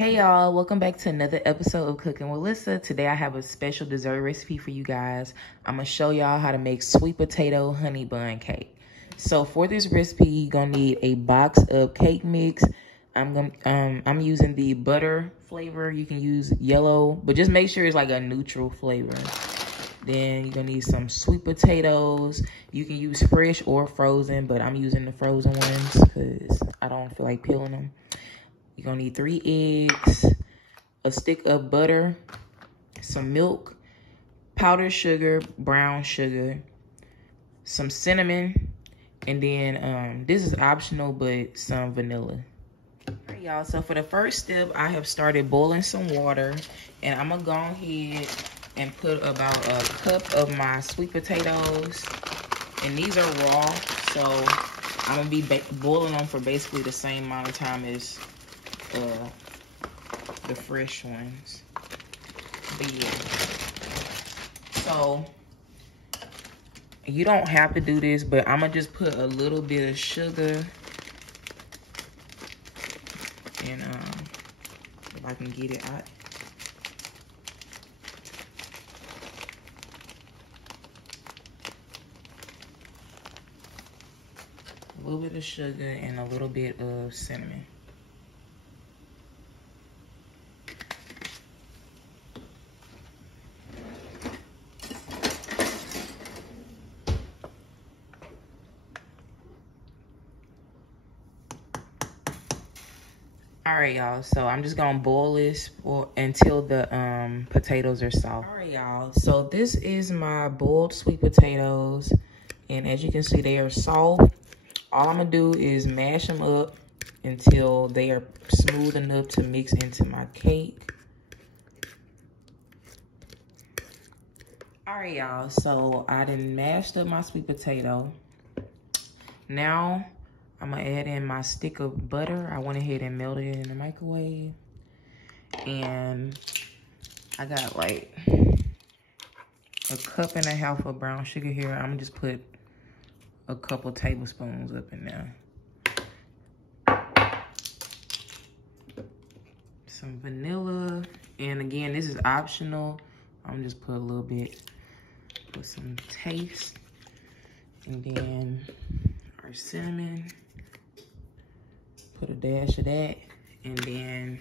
Hey y'all, welcome back to another episode of Cooking with Lissa. Today I have a special dessert recipe for you guys. I'm gonna show y'all how to make sweet potato honey bun cake. So for this recipe, you're gonna need a box of cake mix. I'm using the butter flavor. You can use yellow, but just make sure it's like a neutral flavor. Then you're gonna need some sweet potatoes. You can use fresh or frozen, but I'm using the frozen ones because I don't feel like peeling them. You're gonna need 3 eggs, a stick of butter, some milk, powdered sugar, brown sugar, some cinnamon, and then this is optional, but some vanilla. All right, y'all, so for the first step, I have started boiling some water, and I'm gonna go ahead and put about a cup of my sweet potatoes, and these are raw, so I'm gonna be boiling them for basically the same amount of time as the fresh ones. But yeah, so you don't have to do this, but I'm gonna just put a little bit of sugar and if I can get it out. A little bit of sugar and a little bit of cinnamon. All right, y'all, so I'm just gonna boil this until the potatoes are soft. All right, y'all, so this is my boiled sweet potatoes, and as you can see, they are soft. All I'm gonna do is mash them up until they are smooth enough to mix into my cake. All right, y'all, so I done mashed up my sweet potato. Now, I'm gonna add in my stick of butter. I went ahead and melted it in the microwave. And I got like a cup and a half of brown sugar here. I'm gonna just put a couple tablespoons up in there. Some vanilla. And again, this is optional. I'm just put a little bit for some taste. And then our cinnamon. Put a dash of that, and then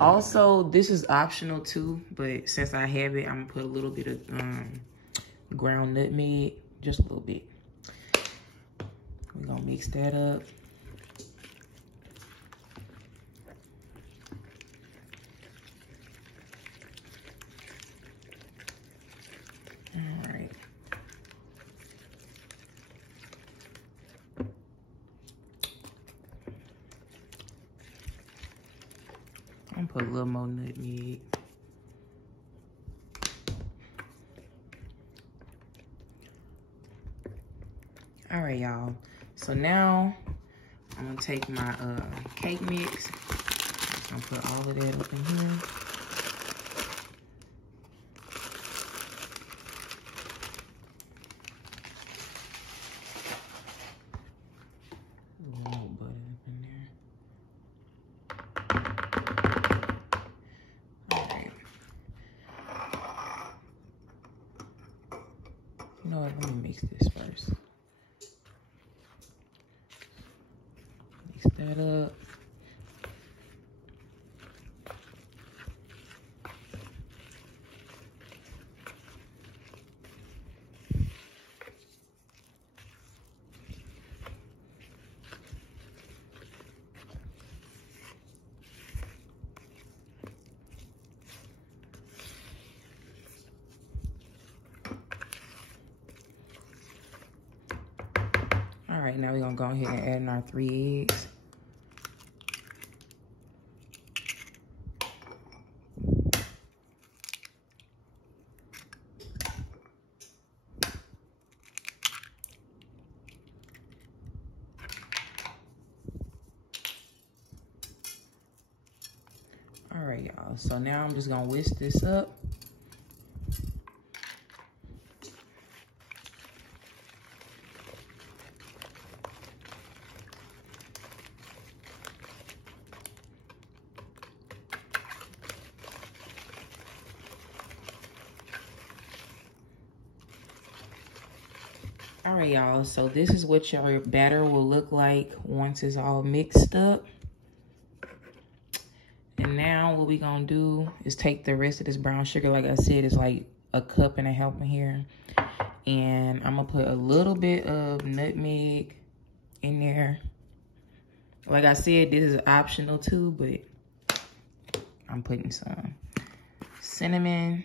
also this is optional too, but since I have it, I'm gonna put a little bit of ground nutmeg, just a little bit. We're gonna mix that up. All right. I'm gonna put a little more nutmeg. All right, y'all. So now I'm gonna take my cake mix. I'm gonna put all of that up in here. A little butter up in there. You know what, let me mix this first. Mix that up. All right, now we're gonna go ahead and add in our 3 eggs. All right, y'all, so now I'm just gonna whisk this up. All right, y'all, so this is what your batter will look like once it's all mixed up. And now what we gonna do is take the rest of this brown sugar. Like I said, it's like a cup and a half in here. And I'm gonna put a little bit of nutmeg in there. Like I said, this is optional too, but I'm putting some cinnamon.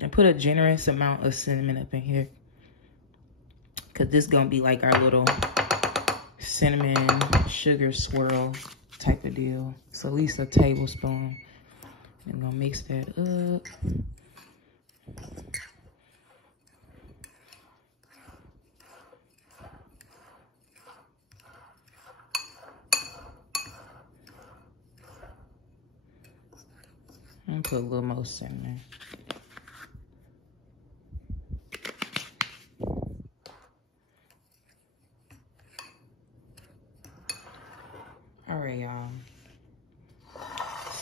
And put a generous amount of cinnamon up in here. Cause this is gonna be like our little cinnamon sugar swirl type of deal. So at least a tablespoon. I'm gonna mix that up. And put a little more cinnamon. All right, y'all.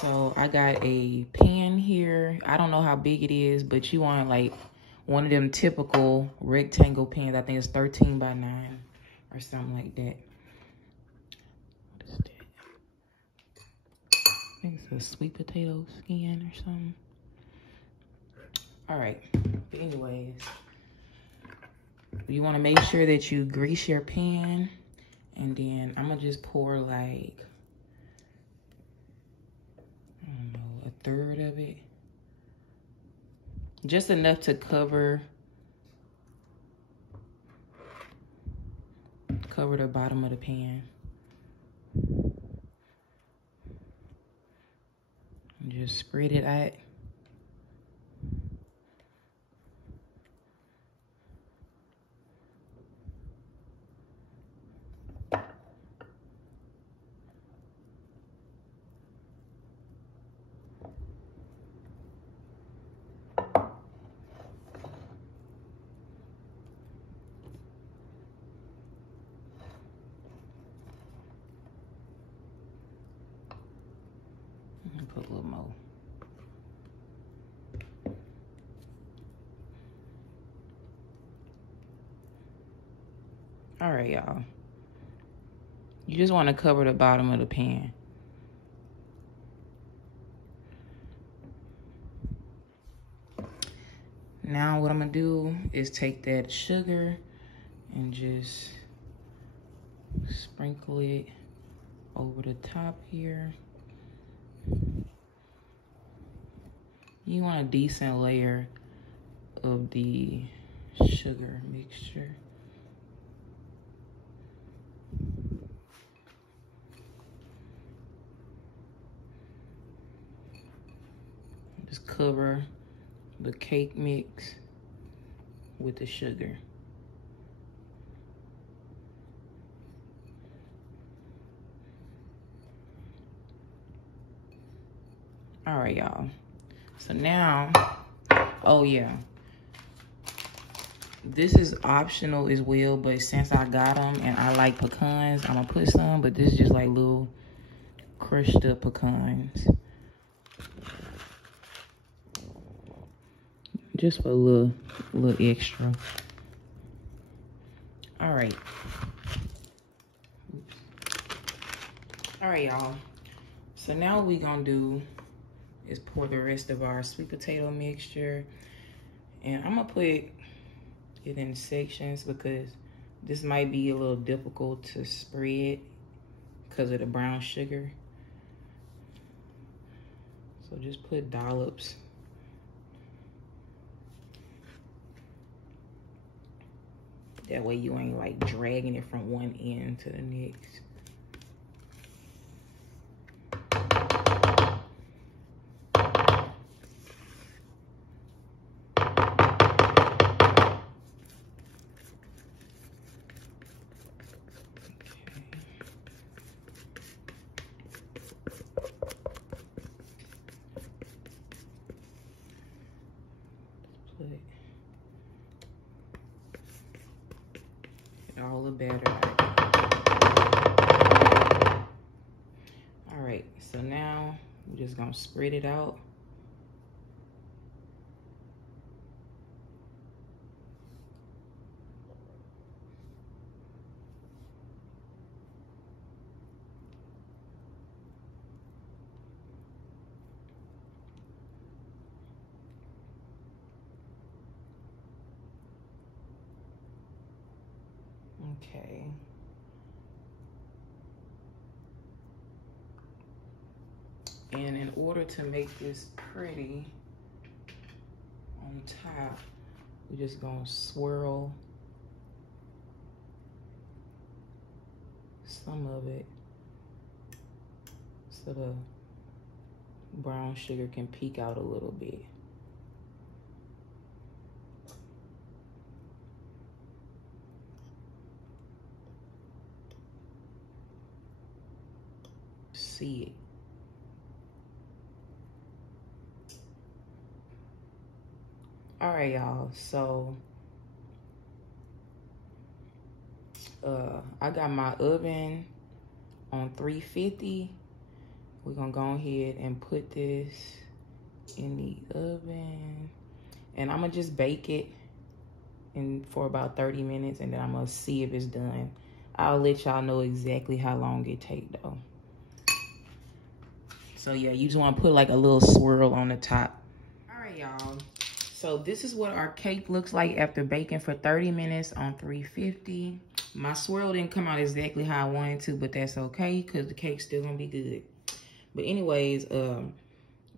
So I got a pan here. I don't know how big it is, but you want like one of them typical rectangle pans. I think it's 13 by 9 or something like that. What is that? I think it's a sweet potato skin or something. All right, but anyways, you want to make sure that you grease your pan, and then I'm gonna just pour like, I don't know, a third of it. Just enough to cover the bottom of the pan. And just spread it out. Put a little more. All right, y'all. You just want to cover the bottom of the pan. Now what I'm gonna do is take that sugar and just sprinkle it over the top here. You want a decent layer of the sugar mixture. Just cover the cake mix with the sugar. All right, y'all. So now, oh yeah, this is optional as well, but since I got them and I like pecans, I'm gonna put some, but this is just like little crushed up pecans. Just for a little extra. All right. All right, y'all. So now what we gonna do is pour the rest of our sweet potato mixture. And I'm gonna put it in sections because this might be a little difficult to spread because of the brown sugar. So just put dollops. That way you ain't like dragging it from one end to the next. All the batter. All right, so now we're just gonna spread it out. Okay. And in order to make this pretty on top, we're just gonna swirl some of it so the brown sugar can peek out a little bit. See it. All right, y'all, so I got my oven on 350. We're gonna go ahead and put this in the oven, and I'm gonna just bake it for about 30 minutes, and then I'm gonna see if it's done. I'll let y'all know exactly how long it take though. So yeah, you just wanna put like a little swirl on the top. All right, y'all. So this is what our cake looks like after baking for 30 minutes on 350. My swirl didn't come out exactly how I wanted to, but that's okay because the cake's still gonna be good. But anyways,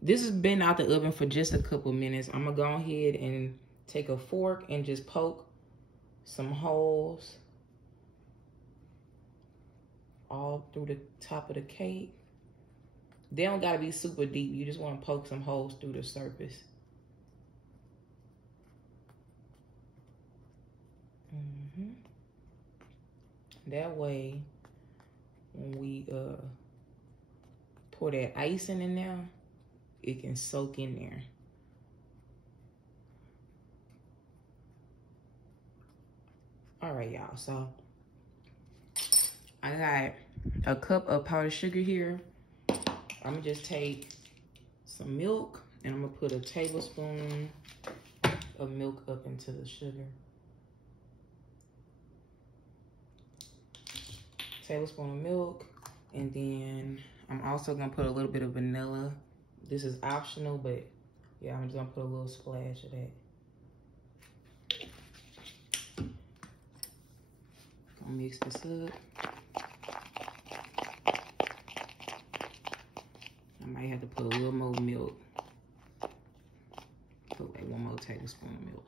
this has been out the oven for just a couple minutes. I'm gonna go ahead and take a fork and just poke some holes all through the top of the cake. They don't gotta be super deep. You just wanna poke some holes through the surface. That way, when we pour that icing in there, it can soak in there. All right, y'all, so I got a cup of powdered sugar here. I'm gonna just take some milk and I'm gonna put a tablespoon of milk up into the sugar. Tablespoon of milk, and then I'm also gonna put a little bit of vanilla. This is optional, but yeah, I'm just gonna put a little splash of that. Gonna mix this up. I might have to put a little more milk. Put like 1 more tablespoon of milk.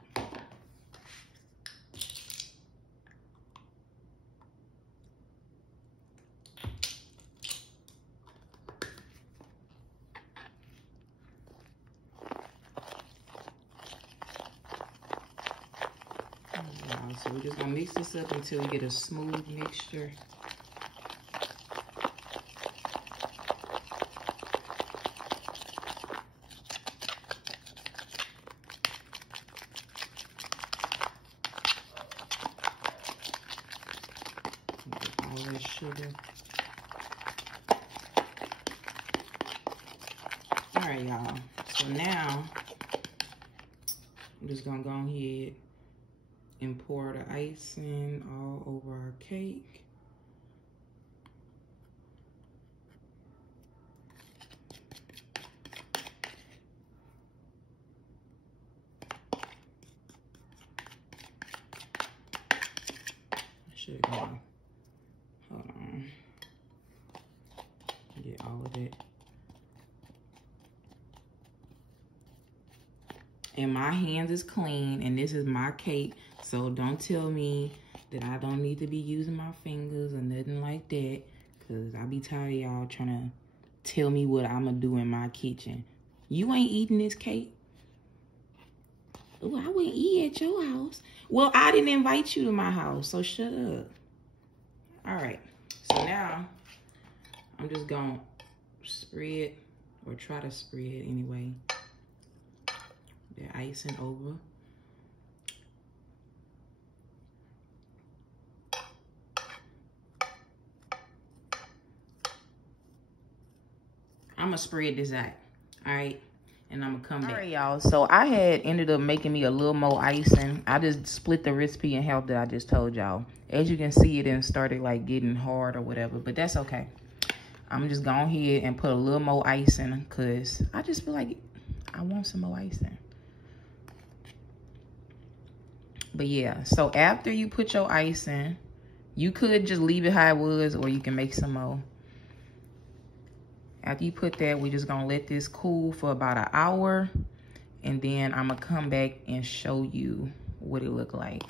So we're just gonna mix this up until we get a smooth mixture. All that sugar. All right, y'all. So now I'm just gonna go ahead and pour the icing all over our cake. Should go. Hold on. Get all of it. And my hands is clean, and this is my cake, so don't tell me that I don't need to be using my fingers or nothing like that, because I be tired of y'all trying to tell me what I'm going to do in my kitchen. You ain't eating this cake? Oh, I wouldn't eat at your house. Well, I didn't invite you to my house, so shut up. All right, so now I'm just going to spread, or try to spread anyway, the icing over. I'm gonna spread this out, all right? And I'm gonna come back. All right, y'all, so I had ended up making me a little more icing. I just split the recipe in half that I just told y'all. As you can see, it didn't started like getting hard or whatever, but that's okay. I'm just going ahead and put a little more icing because I just feel like I want some more icing. But yeah, so after you put your icing, You could just leave it how it was, or you can make some more. After you put that, we're just gonna let this cool for about an hour, and then I'm gonna come back and show you what it look like.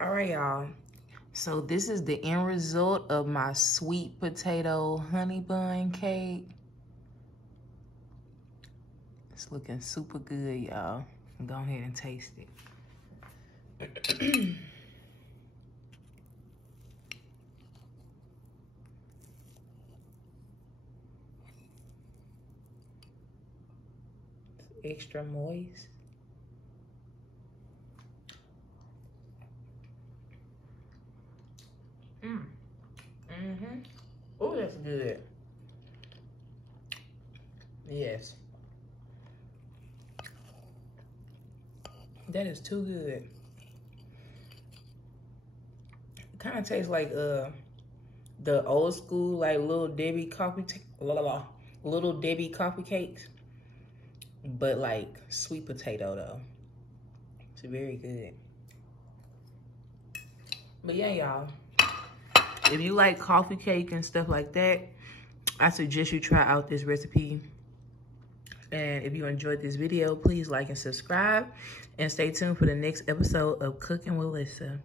All right, y'all. So this is the end result of my sweet potato honey bun cake. It's looking super good, y'all. Go ahead and taste it. Extra moist. Oh, that's good. Yes. That is too good. It kind of tastes like the old school, like Little Debbie coffee cakes, but like sweet potato though. It's very good. But yeah, y'all, if you like coffee cake and stuff like that, I suggest you try out this recipe. And if you enjoyed this video, please like and subscribe, and stay tuned for the next episode of Cooking with Lissa.